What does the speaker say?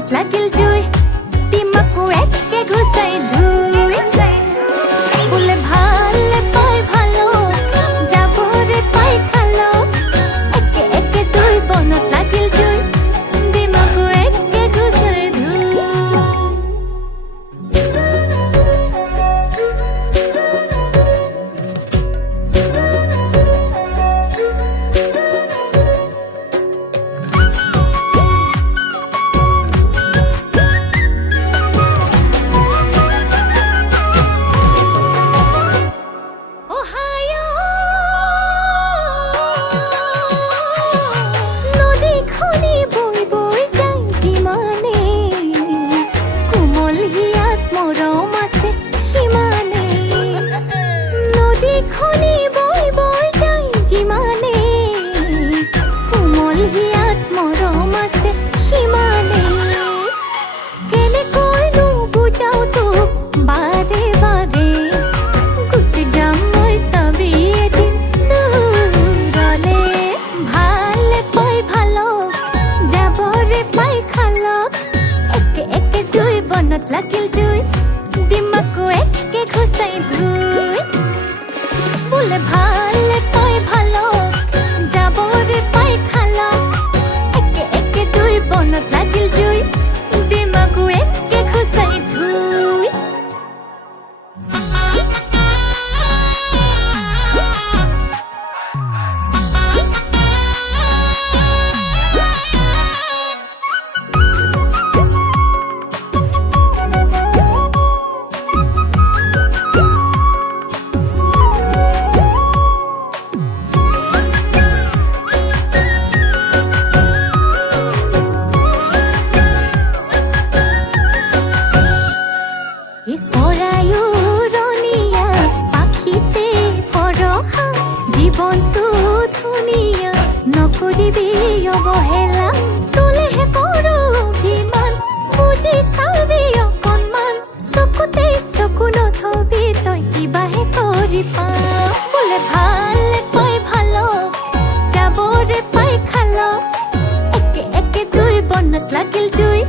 বনত লাগিল জুই দিমাকো একে ঘুচাই ধুই বোলে ভালে পাই ভালো যাবরে পাই খালো একে একে দুই বনত লাগিল জুই দিমাকো একে ঘুচাই ধুই বনত লাগিল জুই দিমাকো একে ঘুচাই ধুই বোলে ভালে পাই ভালো যাবরে পাই খালো একে একে দুই বনত লাগিল জুই দিমাকো একে ঘুচাই ধুই জীবনটো ধুনীয়া নকৰিবি অৱহেলা তোলেহে কৰো অভিমান বুজি চাবি অকণমান চকুতে চকু নথবি তই কিবাহে কৰি পাওঁ বোলে ভালে পাই ভালো যাবৰে পাই খালো একে একে দুই বনত লাগিল জুই